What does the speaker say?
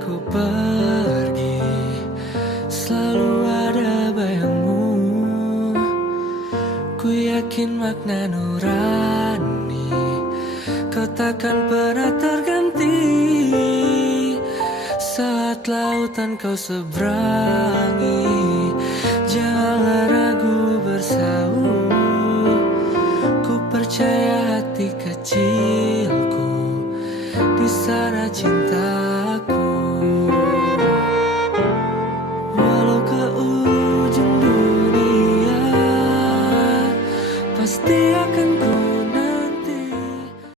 ku pergi, selalu ada bayangmu. Ku yakin makna nurani kau takkan pernah terganti. Saat lautan kau seberangi, janganlah ragu bersaut. Ku percaya hati kecilku, di sana cinta